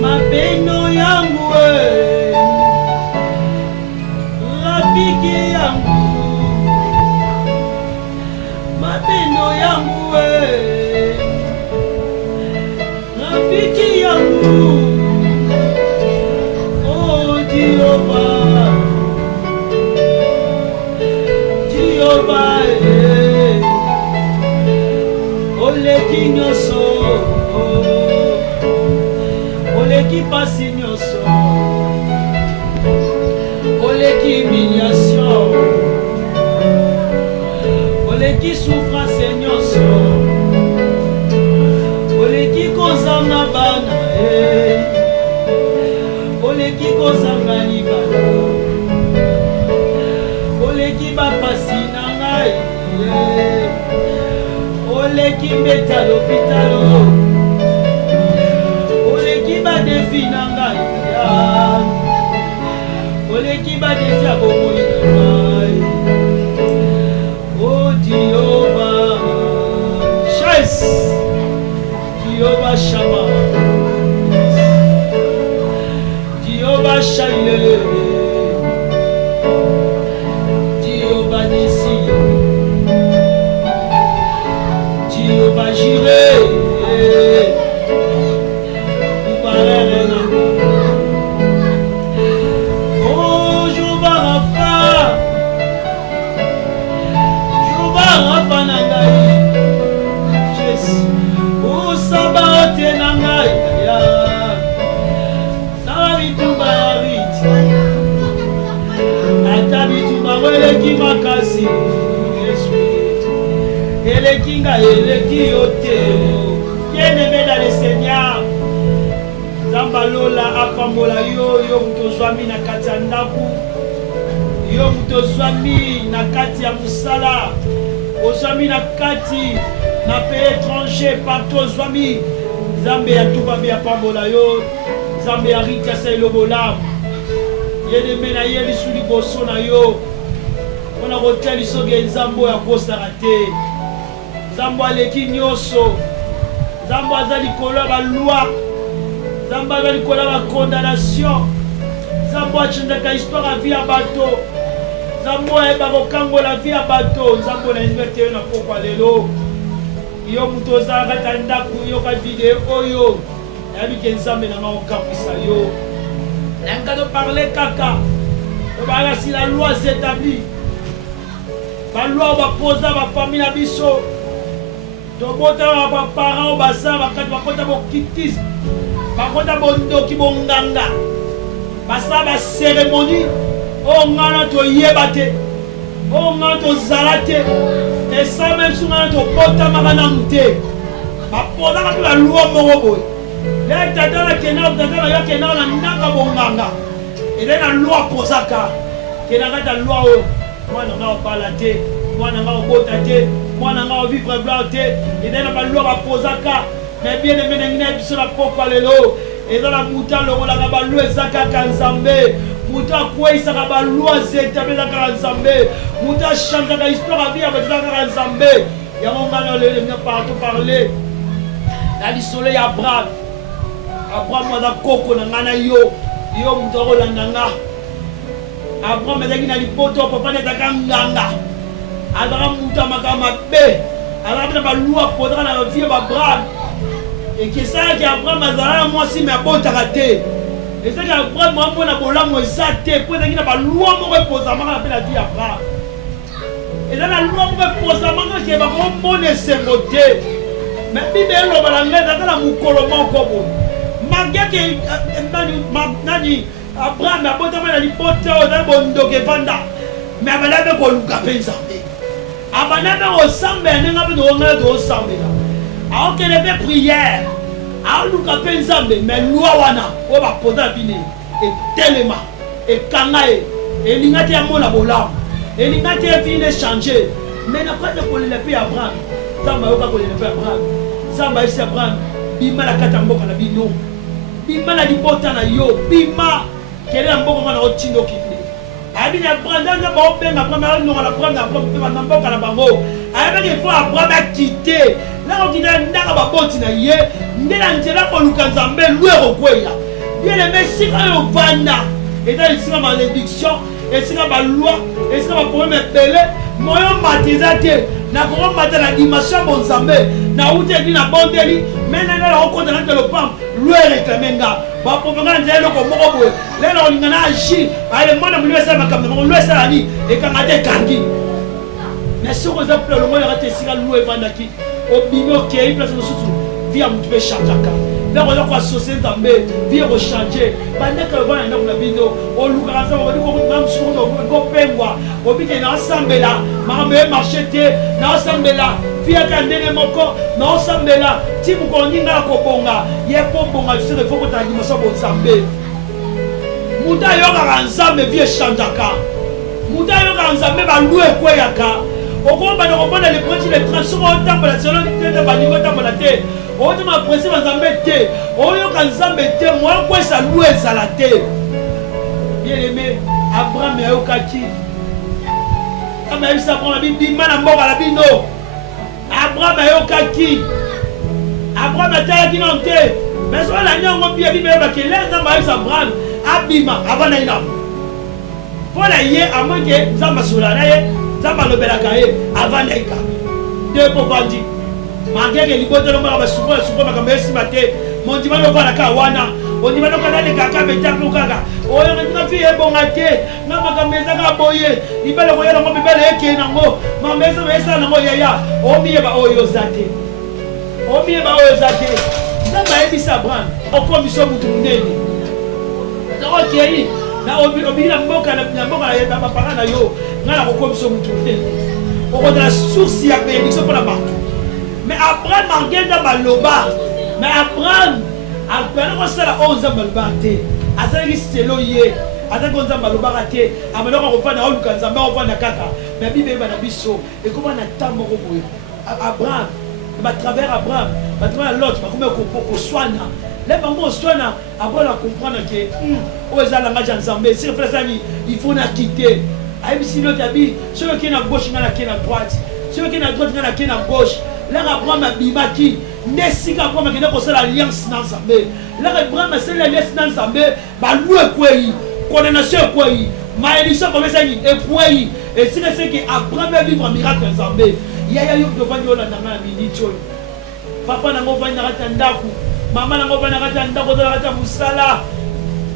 mapendo yangu rafiki yangu, mapendo yangu rafiki yangu, oh Jehovah, Jehovah, oleki nyonso, oleki pasi nyonso, oleki humiliation, oleki souffrance nyonso, oleki kozanga bana, oleki kozanga libala, oleki bapasi na ngai, oleki mbeta lopitalo, oleki badefi na ngai, oleki badefi ya bomoi na ngai. Oh Jehovah, Chais, Jehovah Shama, Jehovah Shaile, Jehovah Nissi, Jehovah Jireh, oh Jehovah Rapha, Jehovah Rapha na ngai, Jésus, oh Sabaoth na ngai, na bitumba ya riti, ata bitumba weleki makasi, eleki ngai eleki yo te. Bien-aimé dans le Seigneur, Nzambe lola apambola yo, yo mutu ozwami na kati ya ndako, yo mutu ozwami na kati ya mosala, ozwami na kati na pays étranger, partout ozwami. Nzambe ya tubabi apambola yo, Nzambe ya riti asalela bolamu. Bien-aimé na ye lisu liboso na yo, mpona kotia lisoki Nzambe oyo akosaka te. Nzambe aleki nyonso, Nzambe aza likolo ya balwa, Nzambe aza likolo ya bakondamnation, Nzambe achanzaka histoire ya vie ya bato, Nzambe ayeba kokangola vie ya bato. Nzambe onalinga te yo na pokwa lelo, yo mutu ozalaka kati ya ndako yoka video oyo, nayebi ke Nzambe nanga okambwisa yo. Nalinga toparle kaka tobala si la loi s'établit, balwa bapoza bafamille na biso, tobota baparent baza bakati bakota bokitisi, bakota bondoki bonganga, basala baceremonie oyo ngana toyeba te, oyo ngana tozala te, esa meme so ngana tobotamaka nanu te. Bapozaka mpe balwa moko boye, le tata nakendaka tata na yo akendaka na ndanga bonganga, eza na lwa apozaka kenda kati ya lwa oyo mwana nga obala te, mwana nga obota te, mwana nga ovivre blanc te, eza na balwa bapozaka. Na bien-aimé ndenge na biso na pokwa lelo, eza na mutu alongolaka balwa eza kaka Nzambe, mutu akweyisaka balwa zetabe eza kaka Nzambe, mutu achangeaka histoire ya vie ya bato eza kaka Nzambe. Yango ngana lelo nga partout parler na lisolo ya Abraham. Abraham aza koko na nga na yo, yo mutu akolanda nga. Abraham ezalaki na lipoto papa netaka nganga, azalaka mutu amaka mabe, azalaki na balwa apozaka na bavie babraham. Ekesalaki Abraham azalaka mwasi me abotaka te, ezalaki Abraham amona bolamu eza te, po ezalaki na balwa moko epozamaka na mpe na vie ya Abraham. Eza na lwa moko epozamaka ke bakomona esengo te. Me Bible eloba na ngai ezalaka na mokolo moko boye, malgré nani Abraham abotama na libota oyo ezali bondoka evanda, me abanda mpe koluka mpe Nzambe, abanda mpe kosambela ndenge mpe tokongana tokosambela, aokende mpe priere, aoluka mpe Nzambe. Me lwa wana oyo bapoza na bino etelema, ekanga ye, elinga te amona bolamu, elinga te evine echange. Me na kati ya kolela mpe ya Abraham, Nzambe ayoka kolela mpe ya Abraham. Nzambe ayebisi Abraham, bima na kati ya mboka na bino, bima na libota na yo, bima kele na mboka nga na otindoki mpe. Ayebi na Abraham nzambe baobenga Abraham alongola Abraham na Abraham na mboka na bango, ayebaki ifo Abraham akite na kokita ndaka baboti na ye, nde na nzela koluka Nzambe lwe ekokweya. bien aimé esika oyo ovanda eza esika malédiction esika baloi esika baproblème ebele moyo matiza te nakomata na dimension ya bonzambe nauti edi na bondeli menanga nakokota na telopam loi ereklame nga baprofenga na nzela eloko moko boye lelo olinga na agir ale mwana molimo esala makambo nango loi esala ni ekanga te ekangi mais soki oza mpela longo yaka te esika loi evandaki obimi okei place mosusu vi ya motu mpe echangeaka ndako oza koasocie nzambe vi ekochange bandeko ebana ndako na bino olukaka nzambe kopengwa obike naosambela makambo emarche te naosambela fiaka ndenge moko naosambela ti mokonzi nga na kobonga ye mpo bonga bisoko efo kotala dimension bonzambe moto ayokaka nzambe vi echangeaka moto ayokaka nzambe balu ekweyaka okombana komona lepreti le transoko otambola selo tete balingo otambola te otama principe nzambe te oyoka nzambe te moya kwesa lu ezala te bien aimé abraham ayokaki kama yebisa abraham abibima na mboka na bino abraham ayokaki abraham atalaki nano te mais soki alandi yango bia bible eyebaki le nzambe ayebisa abraham abima avant nayi na mpo na ye amoke nzambe asola na ye nzambe alobelaka ye avant nayi kaka te mpo vandi mangeke libotelo maka basuko makambo esimba te mondima lokalaka wana ondima lokanalekaka betako kaka oyo nga fi ebonga te na makambo ezaka boye libele koya nango bibele ekei nango makambo ezaba esala nango yaya omiyeba oyo oza te omiyeba oyo oza te nzambe ayebisa abraham okomisa mutu munene okei obili na mboka na bapara na yo nga na kokomisa mutu munene okozala source ya bénédiction mpo na bato mais Abraham angenda baloba mais Abraham apena kosala oyo nzambe alobaka te azalaki selo ye azalaki oyo nzambe alobaka te amaloko akofanda oluka nzambe akofanda kaka mais bible eyeba na biso ekoma na ntan moko boye Abraham batravers Abraham batravers Lot bakomi koswana le bango oswana abona comprendre ke oyo eza langage ya nzambe siri flasani il faut na quitter ayebisi Lot abi soki okei na gauche nga nakei na droite soki okei na droite nga nakei na gauche laka Abraham abimaki nde esika Abraham akende kosala alliance na nzambe laka Abraham asali alliance na nzambe balu ekwei condamnation ekwei malédiction komesaki ekwei esika eseki Abraham avivre miracle ya nzambe yaya yo tovandi olandanga na miniti oyo papa nango ovandi na kati ya ndako mama nango ovandi na kati ya ndako oza na kati ya mosala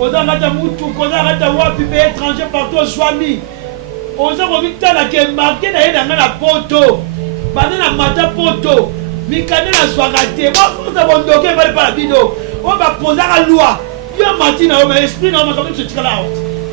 oza na kati ya mutuka oza na kati ya wapi pe étranger partout ozwami oza komitala ke marke na ye nanga na poto bande na mata poto mikande nazwaka te bakoza bondoke ebali mpa na bino oyo bapozaka lwa yo mati na yo ma esprit na yo makambo nyonso etikala awa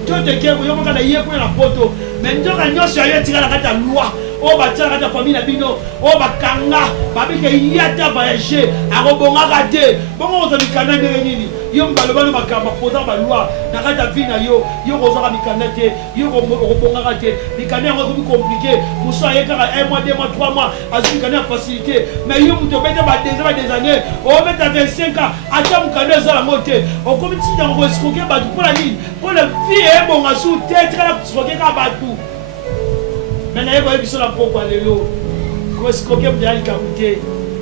nto tekeko yo moka na ye kuna na poto me nzoka nyonso yayo etikala kati ya lwa oyo batiala kati ya famille na bino oyo bakanga babike ye ata voyage akobongaka te bongo koza mikanda ndenge nini yo balobano makambo apozaka balwa na kati ya vi na yo yo kozwaka mikanda te yo okobongaka te mikanda yango ekomi komplike mosu aye kaka 1 mois 2 mois 3 mois azwi mikanda ya facilité mais yo moto obeta des années obeta 25 ans ata mokanda eza yango te okomi titango koesikoke bato mpona nini mpona vi ebonga su te tikala kosikoke kaka bato me naye koyebi biso na pokwa lelo koesikoke moto ya likambo te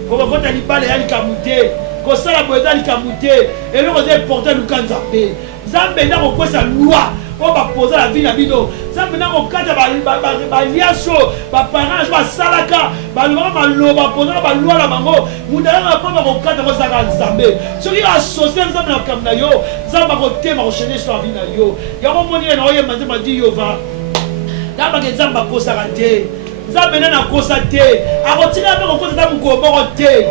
kokokota libala ya likambo te kosala boye eza likambo te eloko eza eporte luka nzambe nzambe nda kokwesa loi oyo bapoza na vi na bino nzambe nda kokata baliaso baparage basalaka balobaka maloba bapozaka baloi na bango moto ayaka mpo bakokata ngo ezaka nzambe soki asocie nzambe na makambo na yo nzambe akotema kochanger so na vi na yo yango monile na oyeba nzambe adi yova nabake nzambe akosaka te nzambe nde nakosa te akotika mpe kokosa ta mokolo moko te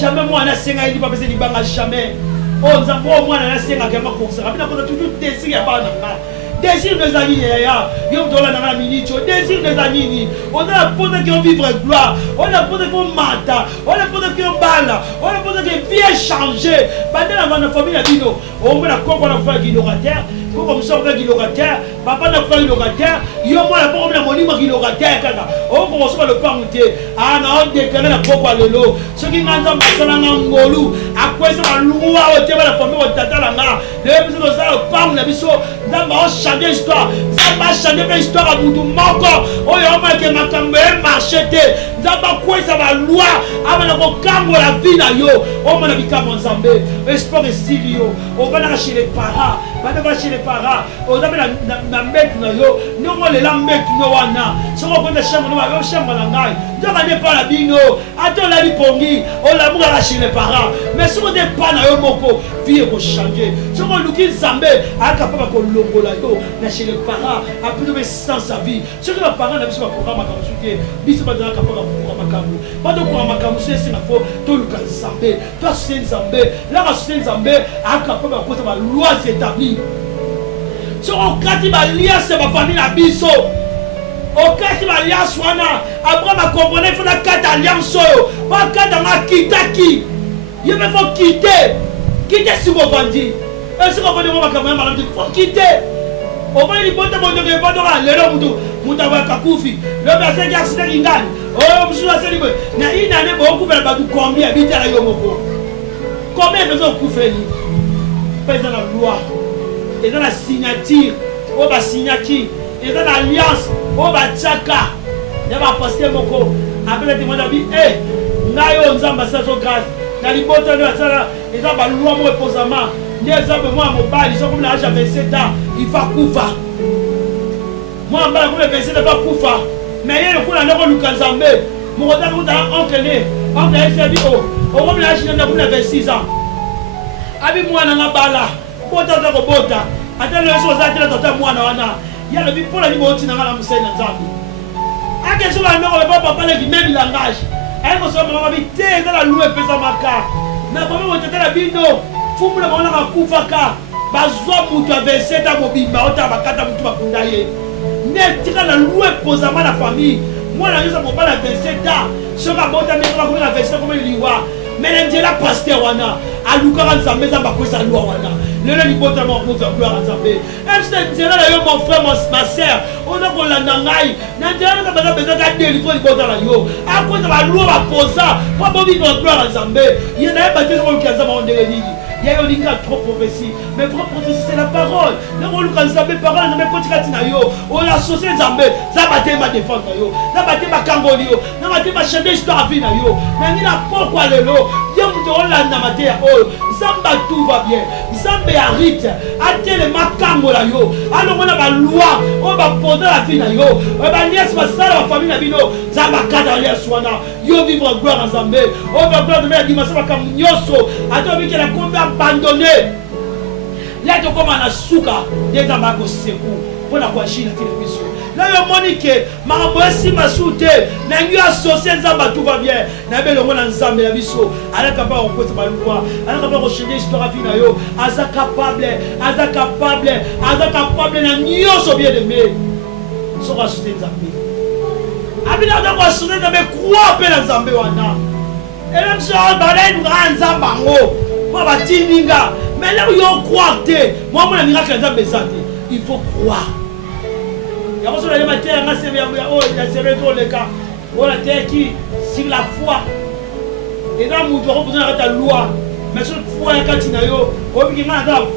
jamais mwana asenga ye lipa pese libanga jamais oyo nzambe oyo mwana nasengaka yamba kosaka mpe nakosa toujours désir ya bana nanga désir no eza nini yaya yo moto olandanga na miniti o désir no eza nini oza na mposa ki ovivre gloire oza na mposa ki omata oza na mposa ki obala oza na mposa ki vie échange bande na famille na bino omona koko na kofaka kilocataire koko mosu akofaki locataire papa na kofaki locataire yo mwana mpo komina molimo ki locataire kaka okokosoka lopango te naodekale na poko ya lelo soki nga nzambe asalanga ngolu akwesa balungu awo te bana famille otata na nga lelo biso tozala lopango na biso nzambe aochange histoire pas changer une histoire à Boudou Moko. Oh, il y a un makambe marché. Nzamba quoi ça va loi. Amana ko kambo la vie na yo. Oh, mon habika mon Zambé. Espoir et silio. On va chez les parents. Va chez les parents. On va na mettre na yo. Nous on les la mettre no wana. Si on connaît chambre no yo chambre na ngai. Nzamba n'est pas la bino. Attends la lipongi. On la moura chez les parents. Mais si on n'est pas na yo moko, vie va changer. Si on luki Zambé, a capable ko longola yo na chez les parents. A plus de sens sa vie. Si les parents na biso ba programme ka suke. Biso ba dans capable ko makambo. Pas de ko makambo c'est na fo to luka Zambé. Toi c'est Zambé. Là c'est Zambé a capable ko ta loi établie. Si on kati ba lia c'est ma famille na biso. O kati ba lia swana Abraham a compris faut la kata alliance yo. Pas kata ma kitaki. Il faut quitter. Quitter si vous vendez. Et si vous vendez ma caméra, il faut quitter. Au moins, il faut que vous ayez pas de rang. Le Kakufi. Le verset qui a accident Ingan. Oh, monsieur la célébrer. Il y a une année, beaucoup de gens combien habiter à Yomoko. Combien de gens ont fait pas dans la loi. Et dans la signature. Oh, la signature. Et dans l'alliance. Oh, la tchaka. Il y a un pasteur Moko. Après le témoin d'avis, eh, Nayo Nzamba Sassokras. Dans les botons de la salle, ils ont la loi reposamment. Les hommes, moi, mon père, ils sont comme l'âge à 27 ans, il va couper. Moi, je vais 27 ans, il va couper. Mais il y a le coup de la Lukanzambe. Mon regard, vous avez entraîné. Entraîné, c'est dit, au moment où l'âge de 26 ans. Avec moi, dans la bala, bota de bota. Attends, le chose à dire, moi, il y a le but pour la liberté dans la Moussé dans Zambi. À quel moment, on ne va pas parler du même langage. Elle me semble que dans la loi et pesa maka. Na pas même on la bino. Fumu la mona kufaka. Bazwa mutu a 27 ans mobimba ota bakata mutu bakunda ye. Ne tika la loi et posa ma la famille. Moi la yosa mobala 27 ans. Soka bota me ko la 27 ans comme liwa. Mais l'engela pasteur wana. Aluka Nzambe za bakwesa loi wana. Lelo libota mo ko za gloire Nzambe. Est ce là yo mon frère ma sœur. On a ko la nangai. Na ndela ka baza besoin ka délivrer libota la yo. A ko za ba loi ba posa. Pour bo vivre gloire Nzambe. Il na ba te ko kaza ba ondele nini. Il y a eu trop prophétie. Mais trop prophétie, c'est la parole. Le rôle de Nzambe, parole, ne me continue à yo. On a associé Nzambe. Ça va te ma défendre yo. Ça va te ma kangoli yo. Ça va te ma changer histoire à vie na yo. Mais il n'a pas quoi le lot. Yom de Hollande na maté oh. Zamba tout va bien. Zamba arrête. Attends le makambo la yo. Alors on a la loi. On va poser la vie na yo. On va nier ma salle la famille na bino. Zamba kada ya swana. Yo vivre gloire Nzambe. On va gloire de la dimanche comme nyoso. Attends que la combien abandonné. Là, tu commences à souka. Déjà, ma gosse pour la Chine télévision. Là, il Monique, ma bosse m'a souté. N'a eu associé Zamba, tout va bien. N'a pas le monde en Zamba, la biso. Elle est capable de faire ma loi. Elle est capable de changer l'histoire à Finayo. Elle est capable, elle est capable, elle est capable de nyoso bien aimé. Sera associé Zamba. Abina donc associé Zamba, croix à Zamba wana. Et même si on va aller nous rendre Zamba ngo. Moi, mais là où on croit, moi, mon miracle, il faut croire. Il y a aussi les matières, qui sur la foi. Et là, nous devons besoin de la loi. Mais sur la foi, il y a la foi, il y a la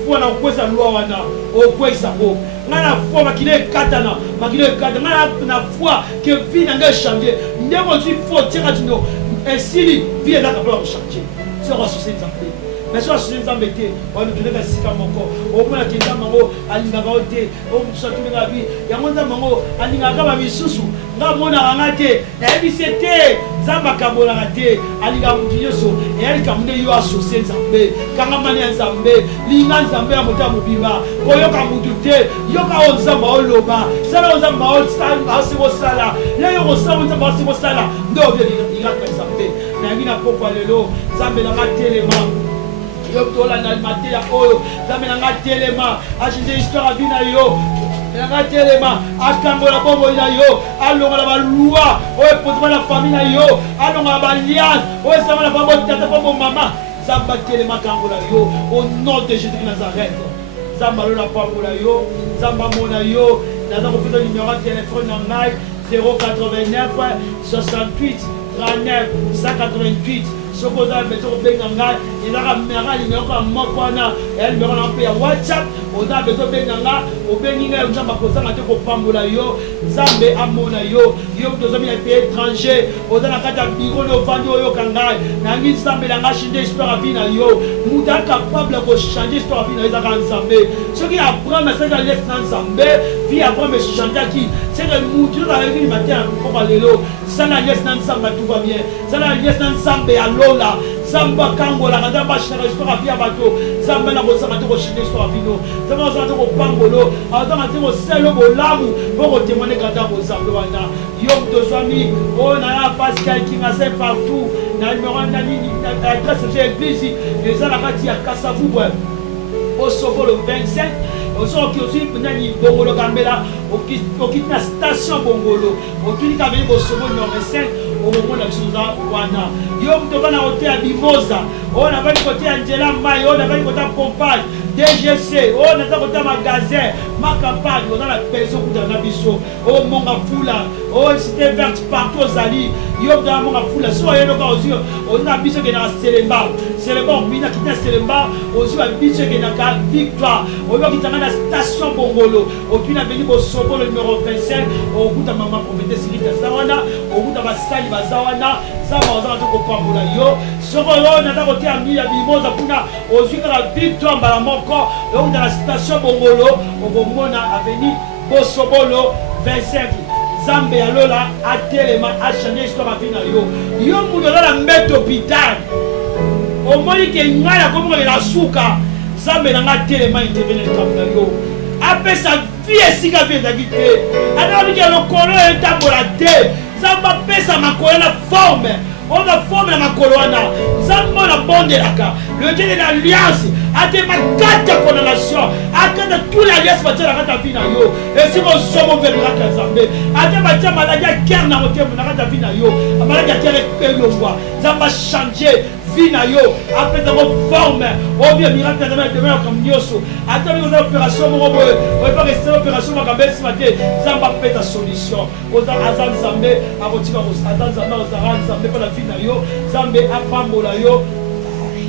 foi, il y a la loi, il y a la foi qui est katana, il y a la foi qui vit dans le chantier. Il y a aussi foi, et si vie est là, il va changer. C'est la société. Mais si on se embêté, on va nous donner des sites à mon corps. Au moins, il y a des gens qui ont été, on se trouve dans la vie. Il y a des gens qui ont été sous. Dans mon arrangé, la MCT, Zamba Kabolaraté, Aliga Moudioso, et elle a amené yo associé Zambé, Kangamani Zambé, Lingan Zambé à Moutamobiba, Koyoka Moudouté, Yoka Ozamba Oloba, Sala Ozamba Osimo Sala, là yo Ozamba Osimo Sala, non, il y a des Zambé, Nagina Poko Lelo, Zambé la Téléma. Yo tola na maté ya oyo zamena ngatelema ajinde histoire bina yo ngatelema akambola bombo ina yo alonga la loi oyo potuma la famille na yo alonga ba alliance oyo sama la bombo tata bombo mama zamba telema kambola yo au nom de Jésus de Nazareth zamba lo la pambola yo zamba mona yo naza ko fito numéro de téléphone na ngai 089 68 39 188 Sokoza beto benga ngai ina ka mera numéro ka mokwana el numéro na pe WhatsApp oza bezo benganga obengi ngai nzambe akozanga te kopambola yo nzambe amona yo yo tozami na pays étranger oza na kati ya biro na ovandi oyoka ngai nangi nzambe na ngai change histoire ya vie na yo moto acapable ya kochange histoire ya vie na yo ezaka nzambe soki abraham asalaki alesi na nzambe vie abraham echangeaki seke motu tozalaki matin na mpoka lelo zala alesi na nzambe tout va bien zala alesi na nzambe ya lola nzambe akangolaka nzambe achange histoire ya vie ya bato nzambe na kozanga te kochange histoire ya bino nzambe kozanga te kopangolo azanga te koselo bolamu mpo kotémoine kata bozambe wana yo tozwami oyo na ya pascal kinga partout na numéro na nini na adresse ya église eza na kati ya Kasavubu Osokolo 25 osoki ozwi nani bongolo kambela okiti na station bongolo okili kabeli bosomo numéro 5 okomona biso toza wana yo moto oza na kote ya bimoza oyo nabali kote ya nzela mai oyo nabali kote ya pompagne DGC oyo naza kote ya magasin makampagne oza na pese okutana na biso oyo monga fula oyo cité verte partout ozali yo moto ya monga fula so oyeloka ozwi oza na biso ekendaka selemba selemba okubina kiti na selemba ozwi babiso ekendaka victoire oyo okitanga na station bongolo okui na beli bosobolo numéro 25 okuta mama prophétesse Rita za wana okuta basali baza wana nzambe ozanga te kopambola yo soko oyo naza koteya mili ya bimoza kuna ozwi kaka victoire mbala moko okuta na station bongolo okomona aveni bosobolo 25 nzambe ya lola atelema achange histoire ya vie na yo yo mundu oza na mbete hôpital omoni ke ngai nakomokela suka nzambe na ngai atelema intervene likambo na yo apesa vie esika vie ezalaki te atakabiki lokolo etambola te nzambe apesa makolo na forme oza forme na makolo wana nzambe oyo nabondelaka le dieu de l'alliance atema kati ya condamnation akata tous les alliances batia na kati ya vie na yo esika ozoma ovela kati ya nzambe ate batia maladi ya kere na motema na kati ya vie na yo maladi ya kere elongwa nzambe achange vie na yo apesa ko forme ovie miracle na nzambe demena comme nyonso ate biko za opération moko boye oyepa resitela opération makambo esima te nzambe apesa solution oza aza nzambe akotika aza nzambe ozala nzambe mpo na vie na yo nzambe apambola yo